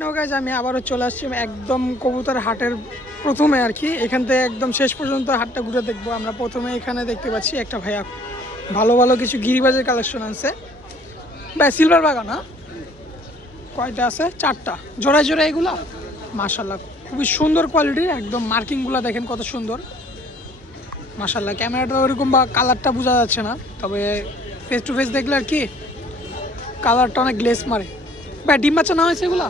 Guys আমি আবারও চলে আসছি একদম কবুতর হাটের প্রথমে আর কি। এখান থেকে একদম শেষ পর্যন্ত হাটটা ঘুরে দেখবো আমরা। প্রথমে এখানে দেখতে পাচ্ছি একটা ভাইয়া ভালো ভালো কিছু গিরিবাজের কালেকশন আছে ভাই। সিলভার বাগান না, কয়টা আছে? 4টা জোড়ায় জোড়ায় এগুলা। মাশাল্লাহ খুবই সুন্দর কোয়ালিটির, একদম মার্কিংগুলো দেখেন কত সুন্দর মাশাল্লাহ। ক্যামেরাটা ওইরকম বা কালারটা বোঝা যাচ্ছে না, তবে ফেস টু ফেস দেখলে আর কি কালারটা অনেক গ্লেস মারে। ভাই ডিম বাচ্চা না হয়েছে এগুলা?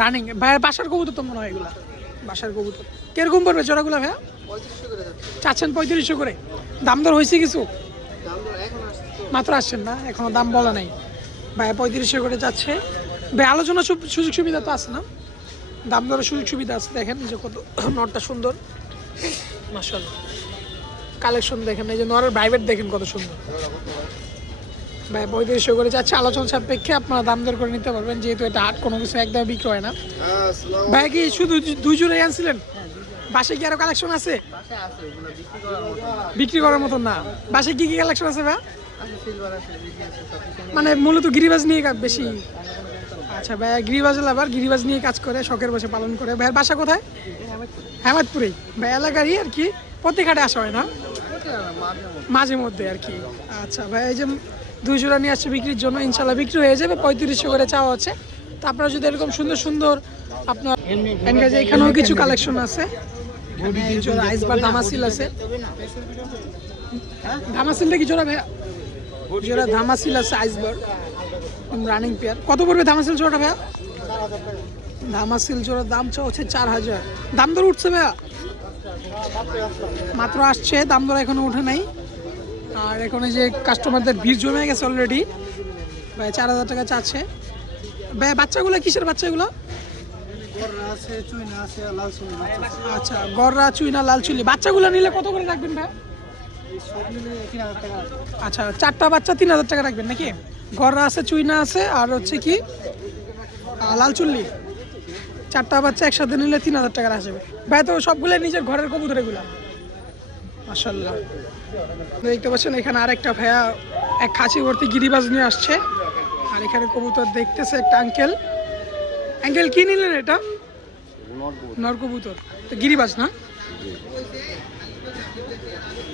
রানিং ভাইয়ের বাসার কবুতর তো মনে হয় এগুলা বাসার কবুতর। কিরকম পড়বে জোড়াগুলো ভাইয়া? চাচ্ছেন 3500 করে। দাম দর হয়েছে কিছু? মাত্র আসছেন না, এখনো দাম বলা নাই। ভাইয়া 3500 করে চাচ্ছে। ভাই আলোচনা সুযোগ সুবিধা তো আছে না? দাম দরের সুযোগ সুবিধা আছে। দেখেন যে কত নটটা সুন্দর মাশাআল্লাহ। কালেকশন দেখেন, এই যে নরের প্রাইভেট দেখেন কত সুন্দর। ভাই 3500 করে যাচ্ছে। আলোচনা সাপেক্ষে আপনারা দাম দর করে নিতে পারবেন, যেহেতু এটা হাট কোনো কিছু একদম বিক্রি হয় না। ভাই কি শুধু 2 জোড়াই আনছিলেন? বাসায় কি আরো কালেকশন আছে? বিক্রি করার মতন না। বাসায় কি কি কালেকশন আছে ভাই? মানে মূলত গিরিবাজ নিয়ে বেশি। আচ্ছা ভাই গিরিবাজ লাভার, গিরিবাজ নিয়ে কাজ করে, শখের বসে পালন করে। ভাইয়ের বাসা কোথায়? হেমাদপুরেই। ভাই এলাকারই আর কি, প্রত্যেক হাটে আসা হয় না, মাঝে মধ্যে আর কি। আচ্ছা ভাই এই যে 2 জোড়া নিয়ে আসছে বিক্রির জন্য, ইনশাল্লাহ বিক্রি হয়ে যাবে। 3500 করে চাওয়া হচ্ছে। তো আপনারা যদি এরকম সুন্দর সুন্দর আপনার এখানেও কিছু কালেকশন আছে। আইসবার ধামাসিল আছে। ধামাসিলটা কি জোড়া ভাইয়া? জোড়া ধামাসিল আছে আইসবার রানিং পেয়ার। কত পড়বে ধামাসিল জোড়াটা ভাইয়া? ধামাসিল জোড়ার দাম হচ্ছে 4000। দাম দর উঠছে ভাইয়া? মাত্র আসছে, দাম দর এখনো উঠে নাই। আর এখন এই যে কাস্টমারদের ভিড় জমে গেছে অলরেডি। ভাই 4000 টাকা চাচ্ছে। ভাই বাচ্চাগুলো কিসের বাচ্চাগুলো? আচ্ছা গররা চুইনা লাল চুলি। বাচ্চাগুলো নিলে কত করে রাখবেন ভাই? আচ্ছা 4টা বাচ্চা 3000 টাকা রাখবেন নাকি? গররা আছে, চুইনা আছে, আর হচ্ছে কি লাল চুল্লি। 4টা বাচ্চা একসাথে নিলে 3000 টাকা আসবে ভাই। তো সবগুলো নিজের ঘরের কবুতর এগুলো মাশাআল্লাহ। দেখতে পাচ্ছেন এখানে আরেকটা ভাইয়া এক খাঁচি ভর্তি গিরিবাজ নিয়ে আসছে। আর এখানে কবুতর দেখতেছে একটা আঙ্কেল। আঙ্কেল কি নিলেন এটা? নর কবুতর তো গিরিবাজ না?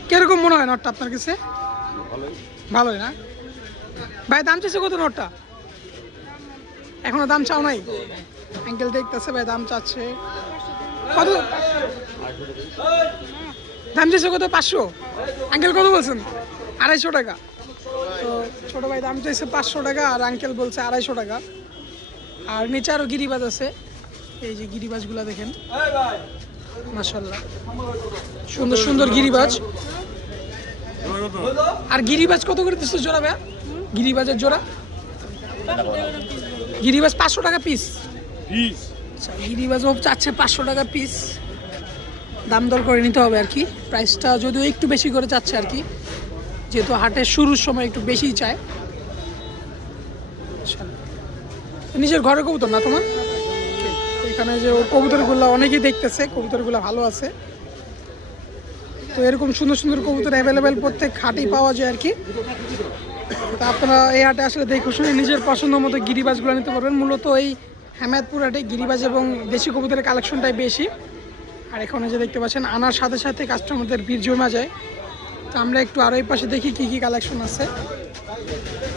কিরকম মনে হয় নটটা আপনার কাছে? ভালোই না ভাই? দাম চাইছে কত নটটা? এখনো দাম চাও নাই? আঙ্কেল দেখতেছে ভাই দাম চাচ্ছে কত? দাম চাইছে কত? 500। আঙ্কেল কত বলছেন? 250 টাকা। তো ছোট ভাই দাম চাইছে 500 টাকা, আর আঙ্কেল বলছে 250 টাকা। আর নিচে আরো গিরিবাজ আছে। এই যে গিরিবাজগুলো দেখেন মাশাআল্লাহ, সুন্দর সুন্দর গিরিবাজ। আর গিরিবাজ কত করে দিচ্ছ জোড়া ভাইয়া? গিরিবাজের জোড়া? গিরিবাজ 500 টাকা পিস। আচ্ছা গিরিবাজও চাচ্ছে 500 টাকা পিস। দাম দর করে নিতে হবে আর কি। প্রাইসটা যদিও একটু বেশি করে চাচ্ছে আর কি, যেহেতু হাটের শুরুর সময় একটু বেশিই চায়। নিজের ঘরে কবুতর না তোমার? এখানে যে কবুতরগুলো অনেকেই দেখতেছে, কবুতরগুলো ভালো আছে। তো এরকম সুন্দর সুন্দর কবুতর অ্যাভেলেবেল প্রত্যেক হাটেই পাওয়া যায় আর কি। তা আপনারা এই হাটে আসলে দেখে শুনে নিজের পছন্দ মতো গিরিবাজগুলো নিতে পারবেন। মূলত এই হেমায়তপুর হাটে গিরিবাজ এবং দেশি কবুতরের কালেকশনটাই বেশি। আর এখানে যে দেখতে পাচ্ছেন আনার সাথে সাথে কাস্টমারদের ভিড় জমা যায়। তো আমরা একটু আরও এই পাশে দেখি কি কি কালেকশন আছে।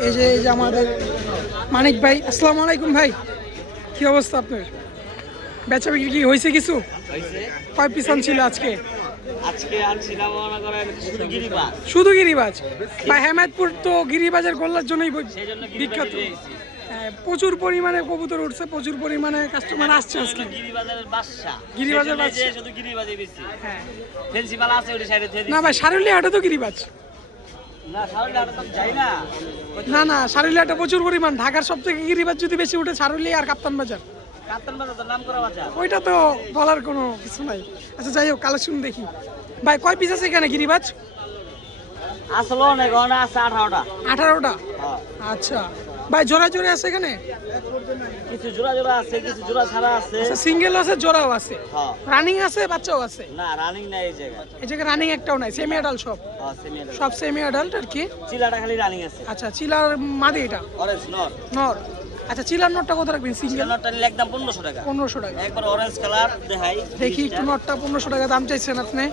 এই যে আমাদের মানিক ভাই, আসসালামু আলাইকুম ভাই, কি অবস্থা আপনার? বেচা বিক্রি কি হয়েছে কিছু? কয় পিস আনছিল আজকে? শুধু গিরিবাজ ভাই? হেমায়তপুর তো গিরিবাজের গোল্লার জন্যই বিখ্যাত। প্রচুর পরিমাণে কবুতর উঠছে, প্রচুর পরিমাণে কাস্টমার আসছে আজকে। গিরিবাজের বাচ্চা শুধু গিরিবাজই বেশি। হ্যাঁ প্রিন্সিপাল আছে ওই সাইডে। না ভাই সারুলিয়া হাটে তো গিরিবাজ না, সারুলিয়া হাটে তো যাই না। না সারুলিয়া হাটে প্রচুর পরিমাণ। ঢাকার সবথেকে গিরিবাজ যদি বেশি উঠে সারুলিয়া আর কাপ্তান বাজার। ওইটা তো বলার কোনো কিছু নাই। আচ্ছা যাই হোক কালেকশন দেখি। ভাই কয় পিস আছে এখানে গিরিবাজ? আসলে অনেক আছে 18টা। আচ্ছা ভাই জোড়া জোড়া আছে এখানে? কিছু জোড়া জোড়া আছে, কিছু জোড়া ছাড়া আছে। আচ্ছা সিঙ্গেল আছে, জোড়াও আছে, রানিং আছে, বাচ্চাও আছে? না রানিং নাই এই জায়গায়। এই জায়গায় রানিং একটাও নাই, সেমি অ্যাডাল্ট সব? হ্যাঁ সেমি অ্যাডাল্ট। সব সেমি অ্যাডাল্ট আর কি। চিলাটা খালি রানিং আছে। আচ্ছা চিলার মাদি এটা? অরেঞ্জ নর। নর আচ্ছা চিলার নটটা কত রাখবেন সিঙ্গেল? নটটা নিলে একদম 1500 টাকা। 1500 টাকা। একবার অরেঞ্জ কালার দেখাই দেখি একটু নটটা 1500 টাকা দাম চাইছেন আপনি,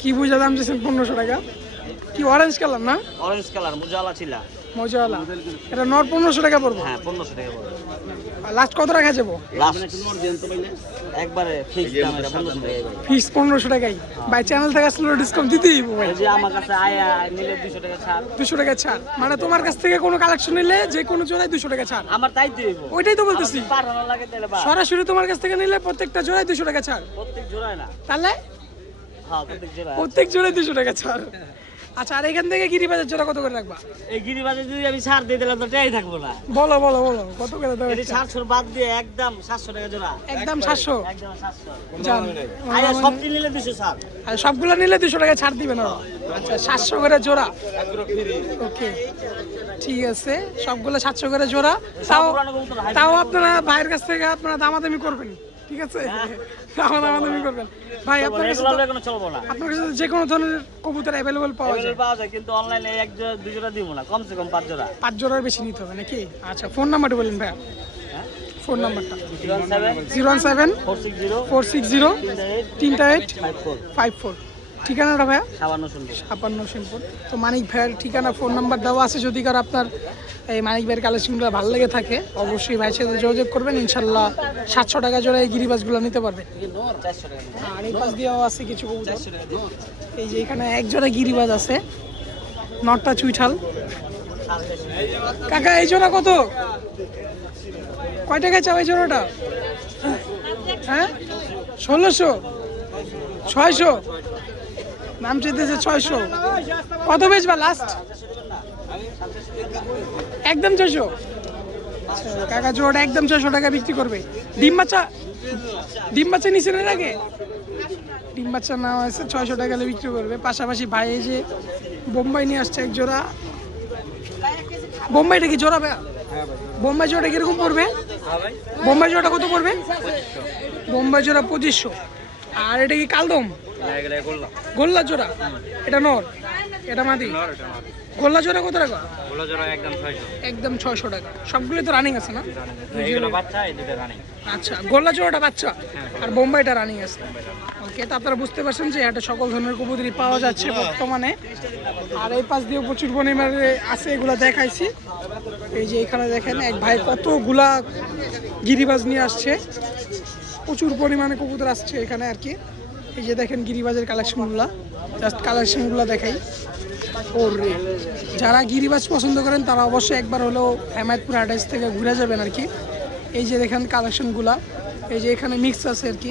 কি বুঝা দাম চাইছেন 1500 টাকা? কি অরেঞ্জ কালার না? অরেঞ্জ কালার মুজালা ছিলা মজাওয়ালা, এটা নট 1500 টাকা পড়বো। হ্যাঁ 1500 টাকা পড়বে। লাস্ট কত রাখা যাবো? লাস্ট একবারে ফিক্স দাম এটা 1500 টাকা ভাই। ফিক্স 1500 টাকাই ভাই, চ্যানেল থেকে আসলে ডিসকাউন্ট দিতেই হবে ভাই। এই যে আমার কাছে আয়া নিলে 200 টাকা ছাড়। 200 টাকা ছাড় মানে তোমার কাছ থেকে কোনো কালেকশন নিলে যে কোনো জোড়ায় 200 টাকা ছাড়। আমার তাই দিব। ওইটাই তো বলতেছি, পাঠানো লাগে তাহলে বা সরাসরি তোমার কাছ থেকে নিলে প্রত্যেকটা জোড়ায় 200 টাকা ছাড়। প্রত্যেক জোড়ায় না, তাহলে হ্যাঁ প্রত্যেক জোড়ায়। প্রত্যেক জোড়ায় 200 টাকা ছাড়। আচ্ছা আর এখান থেকে গিরিবাজার জোড়া কত করে রাখবা? এই গিরিবাজে যদি আমি ছাড় দিয়ে দিলাম তো টাই থাকবো না। বলো বলো বলো কত করে দেবে? এই ছাড় ছড় বাদ দিয়ে একদম 700 টাকা জোড়া। একদম 700। একদম 700। জান আয়া সব নিলে 200 ছাড়। আর সবগুলো নিলে 200 টাকা ছাড় দিবেন না? আচ্ছা 700 করে জোড়া। ওকে ঠিক আছে, সবগুলো 700 করে জোড়া। তাও তাও আপনারা ভাইয়ের কাছ থেকে আপনারা দামাদামি করবেন, ঠিক আছে? দামাদামি করবেন ভাই। আপনার কাছে রেগুলার কোনো চলবো না। আপনার কাছে যে কোনো ধরনের কবুতর অ্যাভেলেবল পাওয়া যায়? পাওয়া যায় কিন্তু অনলাইনে এক জোড়া দুই জোড়া দিব না, কমসে কম 5 জোড়া। 5 জোড়ার বেশি নিতে হবে নাকি? আচ্ছা ফোন নাম্বারটা বলেন ভাই। ফোন নাম্বারটা 017 460 3854। ঠিকানাটা ভাইয়া? সাপান্ন শিল্পুর। তো মানিক ভাইয়ের ঠিকানা ফোন নাম্বার দেওয়া আছে, যদি কারো আপনার এই মানিক ভাইয়ের কালেকশনগুলো ভালো লেগে থাকে অবশ্যই ভাইয়ের সাথে যোগাযোগ করবেন, ইনশাল্লাহ 700 টাকা জোড়া এই গিরিবাজগুলো নিতে পারবেন। আর এই পাশ দিয়েও আছে কিছু কবুতর, এই যে এখানে এক জোড়া গিরিবাজ আছে, নটটা চুইঠাল। কাকা এই জোড়া কত, কয় টাকা চাও এই জোড়াটা? হ্যাঁ 1600 600 নাম চেয়েছে 600। কত বেচবা লাস্ট? একদম 600। কাকা জোড়াটা একদম 600 টাকা বিক্রি করবে। ডিম বাচ্চা নিচে না আগে, ডিম বাচ্চা নাম আছে 600 টাকা বিক্রি করবে। পাশাপাশি ভাই এই যে বোম্বাই নিয়ে আসছে এক জোড়া। বোম্বাইটা কি জোড়া ভাই? বোম্বাই জোড়াটা কিরকম পড়বে? বোম্বাই জোড়াটা কত পড়বে? বোম্বাই জোড়া 2500। আর এটা কি কালদম? গোল্লা জোড়া। এটা নর, এটা মাদি। গোল্লা জোড়া কত টাকা? একদম 600 টাকা। সবগুলো তো রানিং আছে না? আচ্ছা গোল্লা জোড়াটা বাচ্চা আর বোম্বাইটা রানিং আছে। ওকে, তো আপনারা বুঝতে পারছেন যে এটা সকল ধরনের কবুতরই পাওয়া যাচ্ছে বর্তমানে। আর এই পাশ দিয়ে প্রচুর পরিমাণে আছে, এগুলো দেখাইছি। এই যে এখানে দেখেন এক ভাই কতগুলা গিরিবাজ নিয়ে আসছে, প্রচুর পরিমাণে কবুতর আসছে এখানে আর কি। এই যে দেখেন গিরিবাজের কালেকশনগুলো, জাস্ট কালেকশনগুলো দেখাই। ওরে যারা গিরিবাজ পছন্দ করেন তারা অবশ্যই একবার হলেও হেমায়তপুর হাটাইস থেকে ঘুরে যাবেন আর কি। এই যে দেখেন কালেকশনগুলা, এই যে এখানে মিক্স আছে আর কি।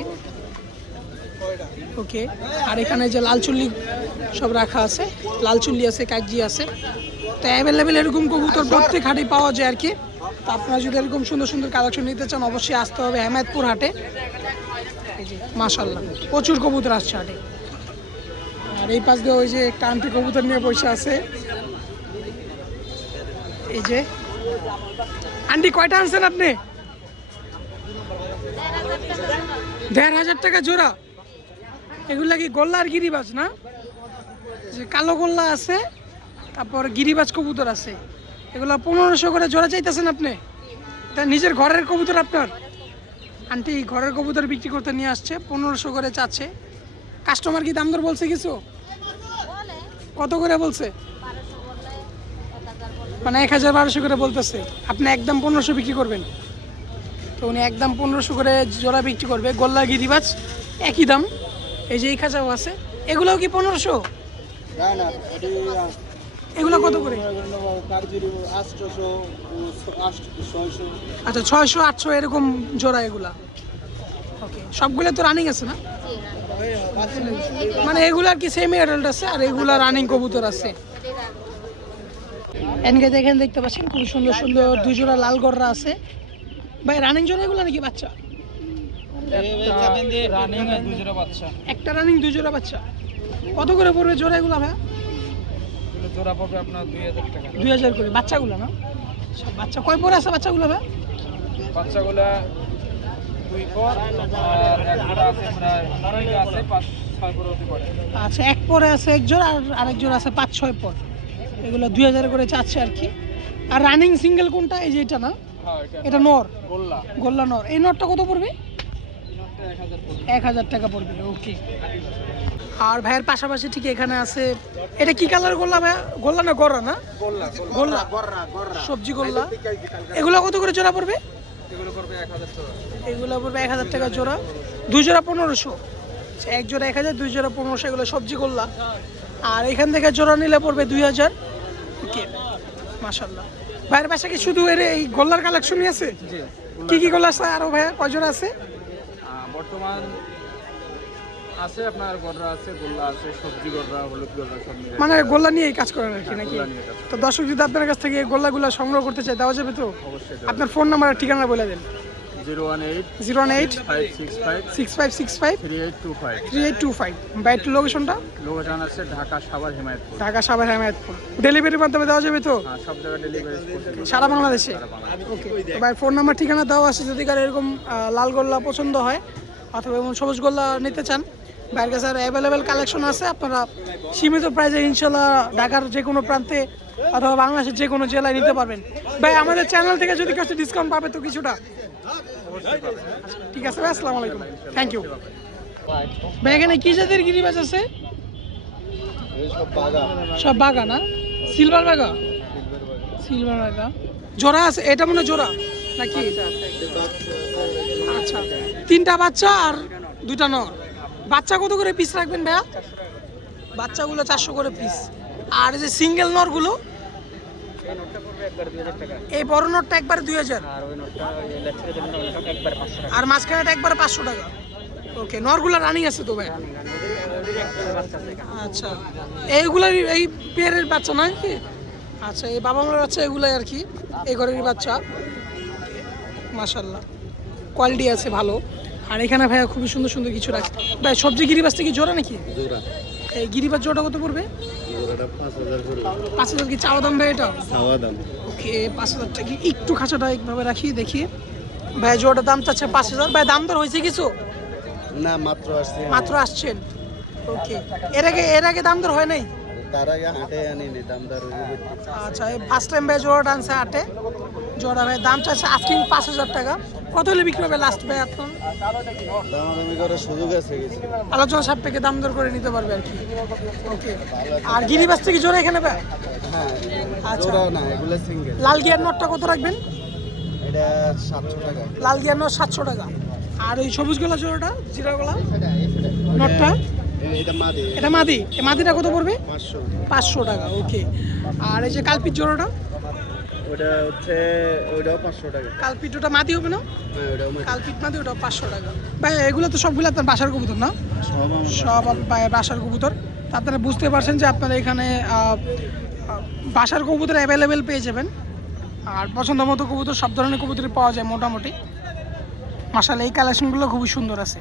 ওকে, আর এখানে যে লাল চুল্লি সব রাখা আছে, লাল চুল্লি আছে, কাগজি আছে। তো অ্যাভেলেবেল এরকম কবুতর প্রত্যেক হাটে পাওয়া যায় আর কি। তো আপনারা যদি এরকম সুন্দর সুন্দর কালেকশন নিতে চান অবশ্যই আসতে হবে হেমায়তপুর হাটে। এই যে মাশাআল্লাহ প্রচুর কবুতর আসছে হাটে। আর এই পাশ দিয়ে ওই যে একটা আন্টি কবুতর নিয়ে বসে আছে। এই যে আন্টি কয়টা আনছেন আপনি? 1500 টাকা জোড়া। এগুলা কি গোল্লা আর গিরিবাজ না? যে কালো গোল্লা আছে, তারপর গিরিবাজ কবুতর আছে। এগুলা 1500 করে জোড়া চাইতেছেন আপনি? তা নিজের ঘরের কবুতর আপনার? আন্টি ঘরের কবুতর বিক্রি করতে নিয়ে আসছে, 1500 করে চাচ্ছে। কাস্টমার কি দাম দর বলছে কিছু? কত করে বলছে? মানে 1000-1200 করে বলতেছে। আপনি একদম 1500 বিক্রি করবেন? তো উনি একদম 1500 করে জোড়া বিক্রি করবে। গোল্লা গিরিবাজ একই দাম। এই যে এই খাঁচাও আছে, এগুলোও কি 1500? এগুলো কত করে? আচ্ছা 600-800 এরকম জোড়া এগুলা। ওকে, সবগুলো তো রানিং আছে না? মানে এগুলা কি সেমি অ্যাডাল্ট আছে আর এগুলা রানিং কবুতর আছে। এনকে দেখেন, দেখতে পাচ্ছেন খুব সুন্দর সুন্দর দুই জোড়া লাল গররা আছে। ভাই রানিং জোড়া এগুলো নাকি বাচ্চা? একটা রানিং দুই জোড়া বাচ্চা। কত করে পড়বে জোড়া এগুলা ভাই? জোড়া পড়বে আপনার 2000 টাকা। 2000 করে বাচ্চাগুলো না? বাচ্চা কয় পরে আছে বাচ্চাগুলো ভাই? বাচ্চাগুলা 2 পর আর এক জোড়া আছে, প্রায় আছে 5-6 পরে হতে পারে। আচ্ছা এক পরে আছে এক জোড়া আর আরেক জোড়া আছে 5-6 পর। এগুলো 2000 করে চাচ্ছে আর কি। আর রানিং সিঙ্গেল কোনটা? এই যে এটা না? এটা নর, গোল্লা নর। এই নরটা কত পড়বে? 1000 টাকা পড়বে। ওকে। আর ভাইয়ের পাশাপাশি ঠিক এখানে আছে, এটা কি কালার গোল্লা ভাইয়া? গোল্লা না গররা না? গোল্লা, সবজি গোল্লা। এগুলো কত করে জোড়া পড়বে? এগুলো পড়বে 1000 টাকা জোড়া। 2 জোড়া 1500। এক জোড়া 1000, 2 জোড়া 1500। এগুলো সবজি গোল্লা। আর এখান থেকে জোড়া নিলে পড়বে 2000। ওকে, মাশাআল্লাহ। ভাইয়ের পাশে কি শুধু এই গোল্লার কালেকশনই আছে? কি কি গোল্লা আছে আরো ভাইয়া? কয় জোড়া আছে বর্তমান? আছে আপনার গররা আছে, গোল্লা আছে, সবজি গররা, হলুদ গররা, সব মিলে। মানে গোল্লা নিয়েই কাজ করেন আর কি নাকি? গোল্লা নিয়ে কাজ করি। তো দর্শক যদি আপনার কাছ থেকে এই গোল্লাগুলো সংগ্রহ করতে চায় দেওয়া যাবে তো? অবশ্যই। আপনার ফোন নাম্বার আর ঠিকানা বলে দেন। 018 018 565 6565 3825। 3825। বাইট লোকেশনটা? লোকেশন আছে ঢাকা, সাভার, হিমায়তপুর। ঢাকা, সাভার, হেমায়তপুর। ডেলিভারির মাধ্যমে দেওয়া যাবে তো? হ্যাঁ, সব জায়গায় ডেলিভারি সারা বাংলাদেশে? ওকে। তো ভাই ফোন নাম্বার ঠিকানা দেওয়া আছে, যদি কারো এরকম লাল গোল্লা পছন্দ হয় অথবা এমন সবুজ গোল্লা নিতে চান, ভাইয়ের কাছে আর অ্যাভেলেবেল কালেকশন আছে। আপনারা সীমিত প্রাইসে ইনশাল্লাহ ঢাকার যে কোনো প্রান্তে অথবা বাংলাদেশের যে কোনো জেলায় নিতে পারবেন। ভাই আমাদের চ্যানেল থেকে যদি কিছু ডিসকাউন্ট পাবে তো কিছুটা? ঠিক আছে ভাই, আসসালামু আলাইকুম, থ্যাংক ইউ। ভাই এখানে কি জাতের গিরিবাজ আছে? সব বাগা না? সিলভার বাগা? সিলভার বাগা জোড়া আছে? এটা মনে হয় জোড়া নাকি? আচ্ছা, 3টা বাচ্চা আর 2টা নর। বাচ্চা কত করে পিস রাখবেন ভাইয়া? বাচ্চাগুলো 400 করে পিস। আর এই যে সিঙ্গেল নরগুলো? এই বড় নটটা একবারে 2000, আর মাঝখানেটা একবারে 500 টাকা। ওকে, নরগুলো রানিং আছে তো ভাই? আচ্ছা, এইগুলার এই পেয়ারের বাচ্চা না কি? আচ্ছা, এই বাবা মার বাচ্চা এগুলাই আর কি, এই ঘরের বাচ্চা। মাশাআল্লাহ, কোয়ালিটি আছে ভালো। আর এখানে ভাইয়া খুবই সুন্দর সুন্দর কিছু রাখছে। ভাই সবজি গিরিবাজটা কি জোড়া নাকি? জোড়া। এই গিরিবাজ জোড়া কত পড়বে? জোড়াটা 5000 করে। 5000 কি চাওয়া দাম ভাই এটা? চাওয়া দাম। ওকে, 5000 টাকা। একটু খাঁচাটা একভাবে রাখি দেখি। ভাই জোড়াটার দাম চাচ্ছে 5000। ভাই দাম দর হয়েছে কিছু? না, মাত্র আসছে। মাত্র আসছেন? ওকে। এর আগে দাম দর হয় নাই? তার আগে হাটে আনিনি, দামদার। আচ্ছা, এই ফার্স্ট টাইম ভাই জোড়াটা আনছে হাটে। জোড়া ভাই দাম চাচ্ছে আস্কিং 5000 টাকা। কত হলে বিক্রি হবে লাস্ট ভাই আপনার? দামাদামি করার সুযোগ আছে কিছু। আলোচনা সাপেক্ষে দাম দর করে নিতে পারবে আর কি। ওকে। আর গিরিবাজ থেকে জোড়া এখানে ভাই? হ্যাঁ, আচ্ছা। জোড়া না, এগুলো সিঙ্গেল। লাল গিয়ার নটটা কত রাখবেন? এটা 700 টাকা। লাল গিয়ার নট 700 টাকা। আর ওই সবুজ গোলা জোড়াটা, জিরা গোলা নটটা? এটা মাদি। এটা মাদি। এই মাদিটা কত পড়বে? 500। 500 টাকা। ওকে। আর এই যে কালপিট জোড়াটা? ওটা হচ্ছে, ওটাও 500 টাকা। কালপিট ওটা মাদি হবে না? হ্যাঁ, ওটাও মাদি। কালপিট মাদি, ওটা 500 টাকা। ভাই এগুলো তো সবগুলো আপনার বাসার কবুতর না? সব আমার সব বাসার কবুতর। তা আপনারা বুঝতে পারছেন যে আপনারা এখানে বাসার কবুতর অ্যাভেলেবেল পেয়ে যাবেন। আর পছন্দ মতো কবুতর, সব ধরনের কবুতরই পাওয়া যায় মোটামুটি। মাশাআল্লাহ, এই কালেকশনগুলো খুবই সুন্দর আছে।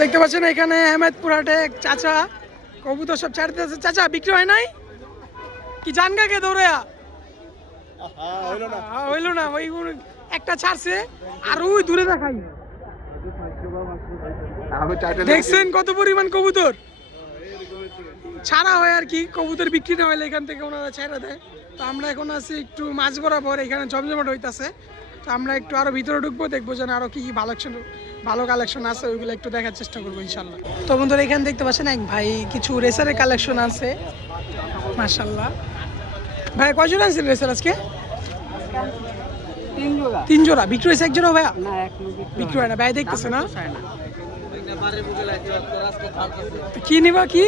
দেখতে পাচ্ছেন এখানে আহমেদপুর হাটে এক চাচা কবুতর সব ছাড়তে আছে। চাচা বিক্রি হয় নাই কি? জান কাকে দৌড়ে হইলো না? ওই একটা ছাড়ছে আর ওই দূরে দেখাই। দেখছেন কত পরিমাণ কবুতর ছাড়া হয় আর কি। কবুতর বিক্রি না হলে এখান থেকে ওনারা ছেড়ে দেয়। তো আমরা এখন আছি একটু মাঝ বরাবর, এখানে জমজমাট হইতাছে। তো আমরা একটু আরো ভিতরে ঢুকবো, দেখবো যেন আরো কি কি ভালো কালেকশন আছে, ওইগুলো একটু দেখার চেষ্টা করবো ইনশাল্লাহ। তো বন্ধুরা এখানে দেখতে পাচ্ছেন এক ভাই কিছু রেসারের কালেকশন আছে। মাশাল্লাহ। ভাই কয় জোড়া আনছেন রেসার আজকে? 3 জোড়া। বিক্রি হয়েছে 1 জোড়া ভাইয়া? বিক্রি হয় না ভাই, দেখতেছে না? কি নিবা কি?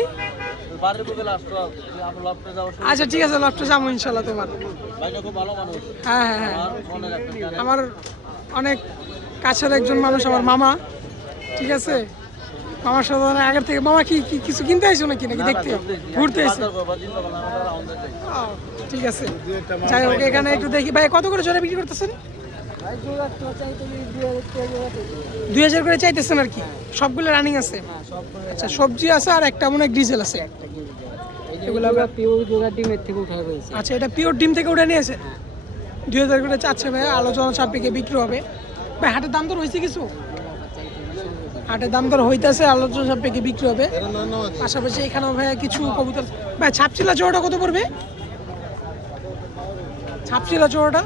আচ্ছা ঠিক আছে, লফটে যাবো ইনশাল্লাহ তোমার। হ্যাঁ হ্যাঁ হ্যাঁ, আমার অনেক কাছের একজন মানুষ, আমার মামা। ঠিক আছে, মামার সাথে আগের থেকে। মামা কি কিছু কিনতে আইছো নাকি দেখতে ঘুরতে আইছো? ঠিক আছে, যাই হোক এখানে একটু দেখি। ভাই কত করে জোড়া বিক্রি করতেছেন? 2000 করে চাইতেছেন আর কি। সবগুলো রানিং আছে? আচ্ছা, সবজি আছে আর একটা মনে হয় ডিজেল আছে। এগুলো পিওর ডিমের থেকে উঠে রয়েছে। আচ্ছা, এটা পিওর ডিম থেকে উঠে নিয়েছে। 2000 করে চাচ্ছে ভাই, আলোচনা সাপেক্ষে বিক্রি হবে। ভাই হাটের দাম দর হয়েছে কিছু? হাটের দাম দর হইতেছে, আলোচনা সাপেক্ষে বিক্রি হবে। পাশাপাশি এখানেও ভাই কিছু কবুতর। ভাই ছাপচিলা জোড়াটা কত পড়বে? ছাপচিলা জোড়াটা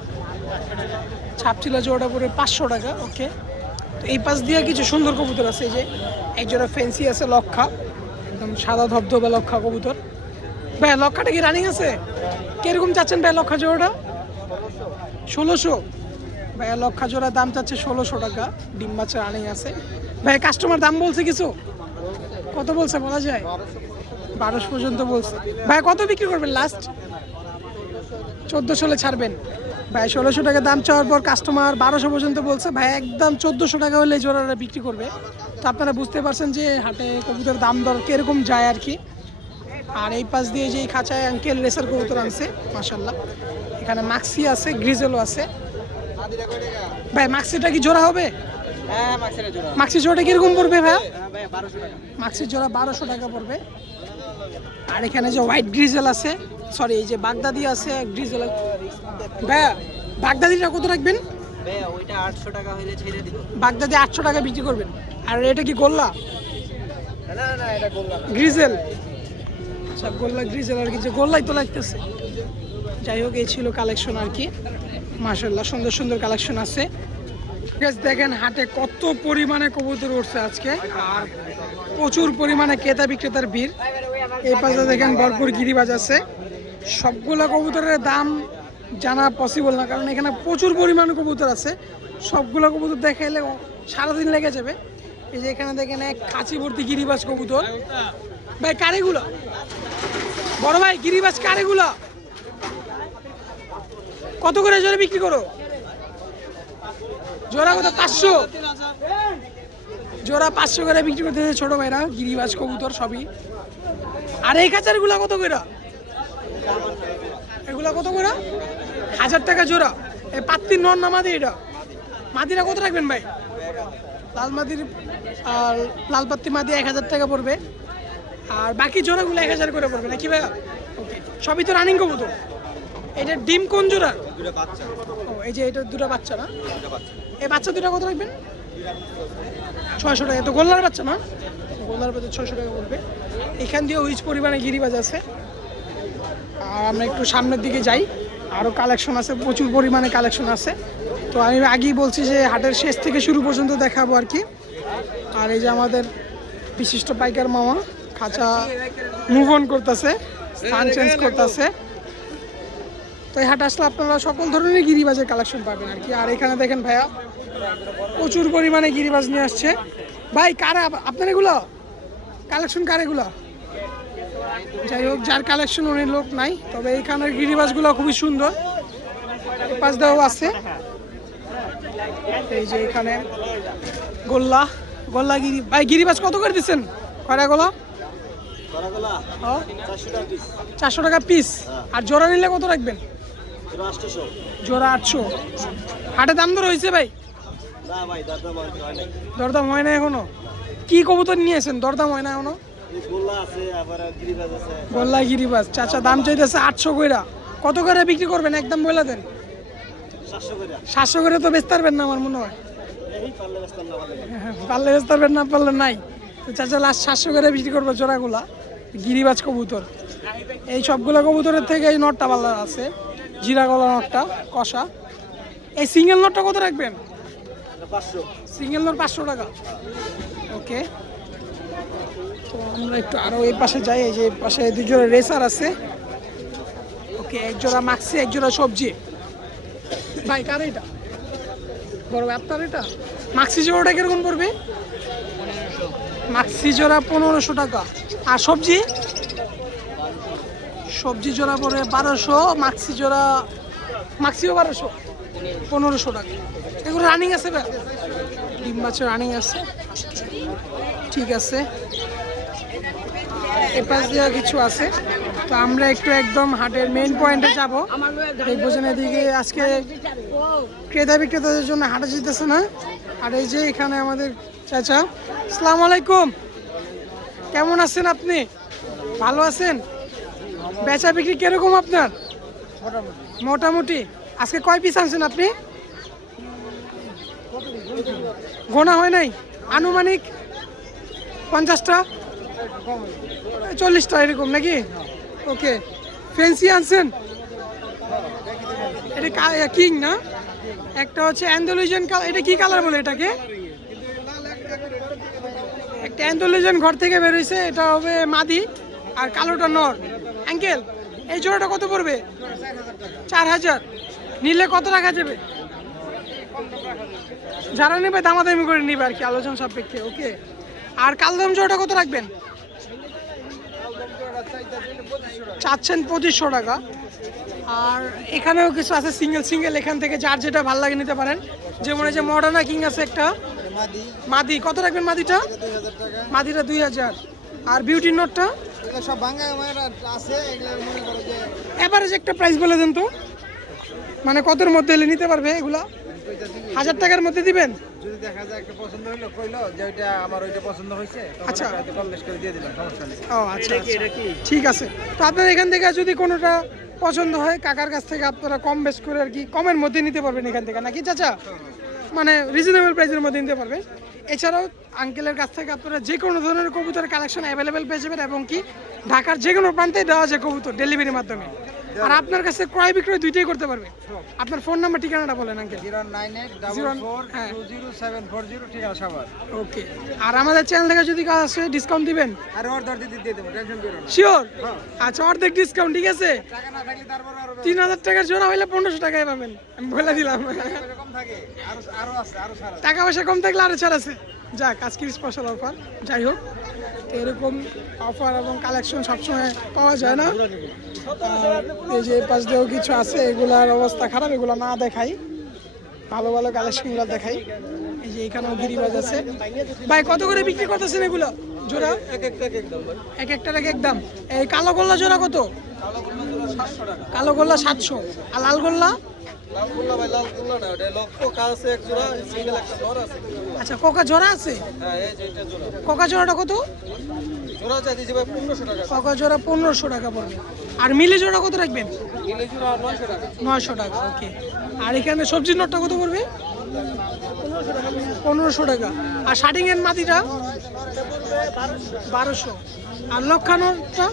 ছাপচিলা জোড়াটা পড়বে 500 টাকা। ওকে, তো এই পাশ দিয়ে কিছু সুন্দর কবুতর আছে। এই যে এক জোড়া ফেন্সি আছে লক্ষা, একদম সাদা ধবধবে লক্ষা কবুতর। ভাই লক্ষাটা কি রানিং আছে? কিরকম চাচ্ছেন ভাই লক্ষা জোড়াটা? 1600। ভাই লক্ষা জোড়া দাম চাচ্ছে 1600 টাকা, ডিম বাচ্চা রানিং আছে। ভাই কাস্টমার দাম বলছে কিছু? কত বলছে বলা যায়? 1200 পর্যন্ত বলছে। ভাই কত বিক্রি করবেন লাস্ট? 1400 হলে ছাড়বেন? ভাই 1600 টাকা দাম চাওয়ার পর কাস্টমার 1200 পর্যন্ত বলছে। ভাই একদম 1400 টাকা হলে এই জোড়াটা বিক্রি করবে। তো আপনারা বুঝতে পারছেন যে হাটে কবুতর দাম দর কিরকম যায় আর কি। আর এই পাশ দিয়ে যে এই খাঁচায় আঙ্কেল রেসার কবুতর আনছে মাশাল্লাহ। এখানে মাক্সি আছে, গ্রিজেলও আছে। ভাই মাক্সিটা কি জোড়া হবে? হ্যাঁ মাক্সিরা জোড়া। মাক্সি জোড়াটা কিরকম পড়বে ভাই? হ্যাঁ ভাই 1200 টাকা। মাক্সি জোড়া 1200 টাকা পড়বে। আর এখানে যে হোয়াইট গ্রিজেল আছে, সরি এই যে বাগদাদি আছে গ্রিজেল। ভাই বাগদাদিটা কত রাখবেন? ভাই ওইটা 800 টাকা হইলে ছেড়ে দিব। বাগদাদি 800 টাকা বিক্রি করবেন। আর এটা কি গোল্লা? না না এটা গোল্লা না। গ্রিজেল। আচ্ছা গোল্লা গ্রিজেল আর কি, যে গোল্লাই তো লাগতেছে। যাই হোক এই ছিল কালেকশন আর কি। মাশাআল্লাহ সুন্দর সুন্দর কালেকশন আছে। গাইস দেখেন হাটে কত পরিমাণে কবুতর উঠছে আজকে, আর প্রচুর পরিমাণে ক্রেতা বিক্রেতার ভিড়। এই পাশে দেখেন ভরপুর গিরিবাজ আছে। সবগুলা কবুতরের দাম জানা পসিবল না, কারণ এখানে প্রচুর পরিমাণে কবুতর আছে। সবগুলো কবুতর দেখাইলে সারাদিন লেগে যাবে। এই যে এখানে দেখেন এক খাঁচি ভর্তি গিরিবাজ কবুতর। ভাই কারেগুলো বড় ভাই, গিরিবাজ কারেগুলো কত করে জোরে বিক্রি করো? জোড়া কত? 500 জোড়া 500 করে বিক্রি করতেছে ছোট ভাইরা গিরিবাজ কবুতর সবই। আর এই খাঁচারগুলা কত করে? এগুলা কত করে? 1000 টাকা জোড়া। এই পাত্তির নর না মাদি? এটা মাদিরা কত রাখবেন ভাই? লাল মাদির আর লাল পাত্তি মাদি 1000 টাকা পড়বে। আর বাকি জোড়াগুলো 1000 করে পড়বে নাকি ভাই? ওকে, সবই তো রানিং কবুতর। এটা ডিম কোন জোড়া? ও এই যে এটা দুটো বাচ্চা না? এই বাচ্চা দুটো কত রাখবেন? 600 টাকা। তো গোল্লার বাচ্চা না? গোল্লার বাচ্চা 600 টাকা পড়বে। এখান দিয়ে হিউজ পরিমাণে গিরিবাজ আছে। আর আমরা একটু সামনের দিকে যাই, আরও কালেকশন আছে, প্রচুর পরিমাণে কালেকশন আছে। তো আমি আগেই বলছি যে হাটের শেষ থেকে শুরু পর্যন্ত দেখাবো আর কি। আর এই যে আমাদের বিশিষ্ট পাইকার মামা খাঁচা মুভ অন করতেছে, স্থান চেঞ্জ করতেছে। তো এই হাট আসলে আপনারা সকল ধরনের গিরিবাজের কালেকশন পাবেন আর কি। আর এখানে দেখেন ভাইয়া প্রচুর পরিমাণে গিরিবাজ নিয়ে আসছে। ভাই কারা আপনার এগুলো কালেকশন? কার এগুলো? যাই হোক, যার কালেকশন উনি লোক নাই, তবে এইখানের গিরিবাজগুলো খুবই সুন্দর। পাঁচ দেওয়া আছে। এই যে এখানে গোল্লা গোল্লা গিরি। ভাই গিরিবাজ কত করে দিচ্ছেন? কয়টা গোলা? 400 টাকা পিস। আর জোড়া নিলে কত রাখবেন? জোড়া 800। হাটে দাম দর হয়েছে ভাই? দরদাম হয় না এখনো? কি কবুতর নিয়েছেন দরদাম হয় না এখনো? গোল্লা গিরিবাজ। চাচা দাম চাইতেছে 800 কইরা। কত করে বিক্রি করবেন একদম বলে দেন? 700 করে তো বেচতে পারবেন না আমার মনে হয়। পারলে বেচতে পারবেন, না পারলে নাই। তো চাচা লাস্ট 700 করে বিক্রি করবো জোড়াগুলা গিরিবাজ কবুতর। এই সবগুলো কবুতরের থেকে এই নটটা ভালো আছে, জিরা গলা নটটা কষা। এই সিঙ্গেল নটটা কত রাখবেন? সিঙ্গেল নট 500 টাকা। ওকে, তো আমরা একটু আরও এই পাশে যাই। এই যে এই পাশে দুই জোড়া রেসার আছে। ওকে, এক জোড়া মাক্সি, এক জোড়া সবজি। ভাই কার এটা? বড় ভাই আপনার এটা? মাক্সি জোড়াটা কিরকম পড়বে? মাক্সি জোড়া 1500 টাকা। আর সবজি? সবজি জোড়া পড়বে 1200। মাক্সি জোড়া, মাক্সিও 1200, 1500 টাকা। এগুলো রানিং আছে ভাই? ডিম বাচ্চা রানিং আছে। ঠিক আছে, এপাশ দেওয়া কিছু আছে। তো আমরা একটু একদম হাটের মেইন পয়েন্টে যাব। দেখবো যে এদিকে আজকে ক্রেতা বিক্রেতাদের জন্য হাটে যেতেছে না। আর এই যে এখানে আমাদের চাচা। আসসালামু আলাইকুম, কেমন আছেন আপনি? ভালো আছেন? বেচা বিক্রি কিরকম আপনার? মোটামুটি। আজকে কয় পিস আনছেন আপনি? গোনা হয় নাই? আনুমানিক 50টা 40টা এরকম নাকি? ওকে, ফেন্সি আনছেন? এটা কিং না? একটা হচ্ছে অ্যান্ডালুজিয়ান কালার, এটা কি কালার বলে এটাকে? একটা অ্যান্ডালুজিয়ান ঘর থেকে বের হয়েছে, এটা হবে মাদি আর কালোটা নর। আঙ্কেল এই জোড়াটা কত পড়বে? 4000। নিলে কত রাখা যাবে? যারা নেবে দামাদামি করে নিবে আর কি, আলোচনা সাপেক্ষে। ওকে, আর কালদম জোড়াটা কত রাখবেন? চাচ্ছেন 2500 টাকা। আর এখানেও কিছু আছে সিঙ্গেল সিঙ্গেল, এখান থেকে যার যেটা ভালো লাগে নিতে পারেন। যেমন এই যে মডার্না কিং আছে একটা মাদি, কত রাখবেন মাদিটা? মাদিটা 2000। আর বিউটি নোটটা সব ভাঙা আছে, এভারেজ একটা প্রাইস বলে দেন তো, মানে কতর মধ্যে এলে নিতে পারবে এগুলা? 1000 টাকার মধ্যে দিবেন? যদি দেখা যায় একটা পছন্দ হইলো, কইলো যে ওইটা আমার ওইটা পছন্দ হয়েছে, আচ্ছা। কম বেশ করে দিয়ে দিলাম, সমস্যা নেই। ও আচ্ছা আচ্ছা। ঠিক আছে, তো আপনার এখান থেকে যদি কোনোটা পছন্দ হয় কাকার কাছ থেকে আপনারা কম বেশ করে আর কি কমের মধ্যে নিতে পারবেন এখান থেকে, নাকি চাচা? মানে রিজনেবল প্রাইসের মধ্যে নিতে পারবেন। এছাড়াও আঙ্কেলের কাছ থেকে আপনারা যে কোনো ধরনের কবুতরের কালেকশন অ্যাভেলেবেল পেয়ে যাবেন, এবং কি ঢাকার যে কোনো প্রান্তে দেওয়া যায় কবুতর ডেলিভারির মাধ্যমে। আর আপনার কাছে ক্রয় বিক্রয় দুইটাই করতে পারবে। আপনার ফোন নাম্বার ঠিকানাটা বলেন আঙ্কেল। 0984440 ঠিকানা সাভার। ওকে, আর আমাদের চ্যানেল থেকে যদি কাজ আসে ডিসকাউন্ট দিবেন? আর অর্ডার দিয়ে দেবো, টেনশন করো না। শিওর? আচ্ছা, অর্ধেক ডিসকাউন্ট, ঠিক আছে। টাকা না থাকলে তারপর আরো 3000 টাকার জোড়া হইলে 1500 টাকায় পাবেন, আমি বলে দিলাম। কম থাকে, আরো আছে, আরো ছাড় আছে। টাকা পয়সা কম থাকলে আরো ছাড় আছে। যাক, আজকের স্পেশাল অফার। যাই হোক, তো এরকম অফার এবং কালেকশন সবসময় পাওয়া যায় না। এই যে পাশ দিয়েও কিছু আছে, এগুলার অবস্থা খারাপ, এগুলো না দেখাই, ভালো ভালো কালেকশনগুলো দেখাই। এই যে এখানেও গিরিবাজ আছে। ভাই কত করে বিক্রি করতেছেন এগুলো জোড়া? এক একটার এক এক দাম। এই কালো গোল্লা জোড়া কত? কালো গোল্লা 700। আর লাল গোল্লা? আচ্ছা, কোকা জোড়া আছে? কোকা জোড়াটা কত? কোকা জোড়া 1500 টাকা পড়বে। আর মিলি জোড়া কত রাখবেন? 900 টাকা। ওকে, আর এখানে সবজির নোটটা কত পড়বে? 1500 টাকা। আর শার্টিং এর মাটিটা 1200। আর লক্ষানোরটা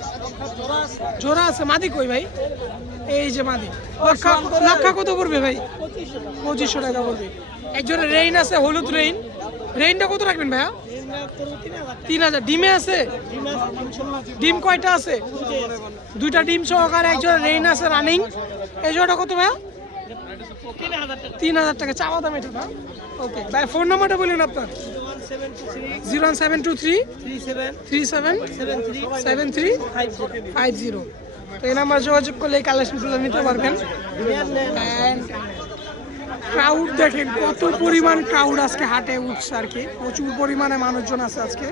জোড়া আছে? মাদি কই ভাই? এই যে মাদি। লক্ষা কত পড়বে ভাই? 2500 টাকা পড়বে। একজনের রেইন আছে, হলুদ রেইন। রেইনটা কত রাখবেন ভাইয়া? 3000। ডিমে আছে? ডিম কয়টা আছে? দুইটা ডিম সহকারে একজনের রেইন আছে রানিং। এই জোড়াটা কত ভাইয়া? 3000 টাকা। চাওয়া দাম এটা না? ওকে ভাই, ফোন নাম্বারটা বলুন আপনার। 0172337373750। তো এই নাম্বার যোগাযোগ করলে এই কালেকশনগুলো নিতে পারবেন। ক্রাউড দেখেন, কত পরিমাণ ক্রাউড আজকে হাটে উঠছে আর কি, প্রচুর পরিমাণে মানুষজন আছে আজকে।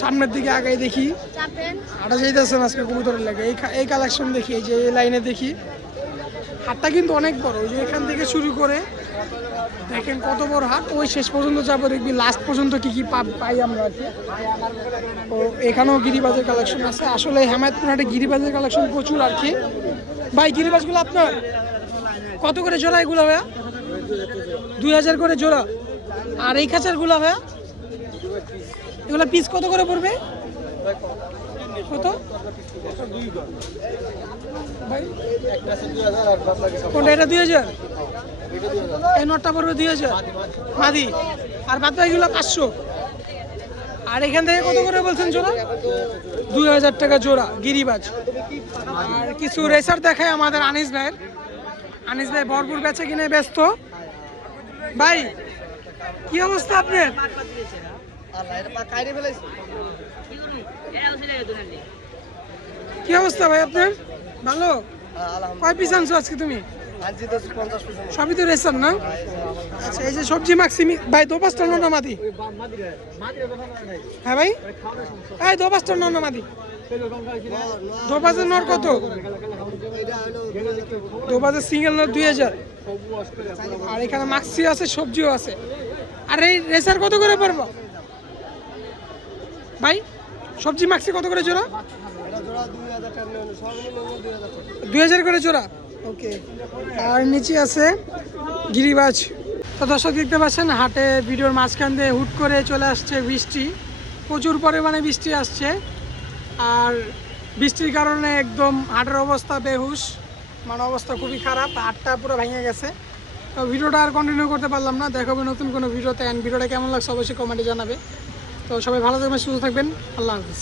সামনের দিকে আগে দেখি, হাটে যাইতেছেন আজকে কবুতরের লাগে। এই কালেকশন দেখি, এই যে এই লাইনে দেখি। হাটটা কিন্তু অনেক বড়, ওই যে এখান থেকে শুরু করে দেখেন কত বড় হাট, ওই শেষ পর্যন্ত যাবো, দেখবি লাস্ট পর্যন্ত কি কি পাই আমরা আর কি। তো এখানেও গিরিবাজের কালেকশন আছে। আসলে হেমায়তপুর হাটে গিরিবাজের কালেকশন প্রচুর আর কি। ভাই গিরিবাজগুলো আপনার কত করে জোড়া এগুলো ভাইয়া? 2000 করে জোড়া। আর এই খাঁচারগুলো ভাইয়া এগুলো পিস কত করে পড়বে? কত ভাই? কোনটা? এটা 2000। এই নোটটা পড়বে 2000 মাদি। আর বাদ বাকিগুলো 500। আর এখান থেকে কত করে বলছেন জোড়া? 2000 টাকা জোড়া গিরিবাজ। আর কিছু রেসার দেখায় আমাদের আনিস ভাইয়ের। আনিস ভাই ভরপুর বেচে কিনে ব্যস্ত। ভাই কি অবস্থা আপনার? কি অবস্থা ভাই আপনার? ভালো? কয় পিস আনছো আজকে তুমি? সবই তো রেসার না? আচ্ছা, এই যে সবজি মাখছি ভাই, 2-5টা নন্না মাদি। হ্যাঁ ভাই, এই 2-5টা নন্না মাদি। 2-5 নর কত? 2-5 সিঙ্গেল নর 2000। আর এখানে মাক্সি আছে, সবজিও আছে। আর এই রেসার কত করে পড়বো ভাই? সবজি মাক্সি কত করে জোড়া? 2000 করে জোড়া। ওকে, আর নিচে আছে গিরিবাজ। তো দর্শক দেখতে পাচ্ছেন হাটে ভিডিওর মাঝখান দিয়ে হুট করে চলে আসছে বৃষ্টি, প্রচুর পরিমাণে বৃষ্টি আসছে। আর বৃষ্টির কারণে একদম হাটের অবস্থা বেহুশ। মানে অবস্থা খুবই খারাপ, হাটটা পুরো ভেঙে গেছে। তো ভিডিওটা আর কন্টিনিউ করতে পারলাম না, দেখাবো নতুন কোনো ভিডিওতে। অ্যান্ড ভিডিওটা কেমন লাগছে অবশ্যই কমেন্টে জানাবে। তো সবাই ভালো থাকবেন, সুস্থ থাকবেন, আল্লাহ হাফিজ।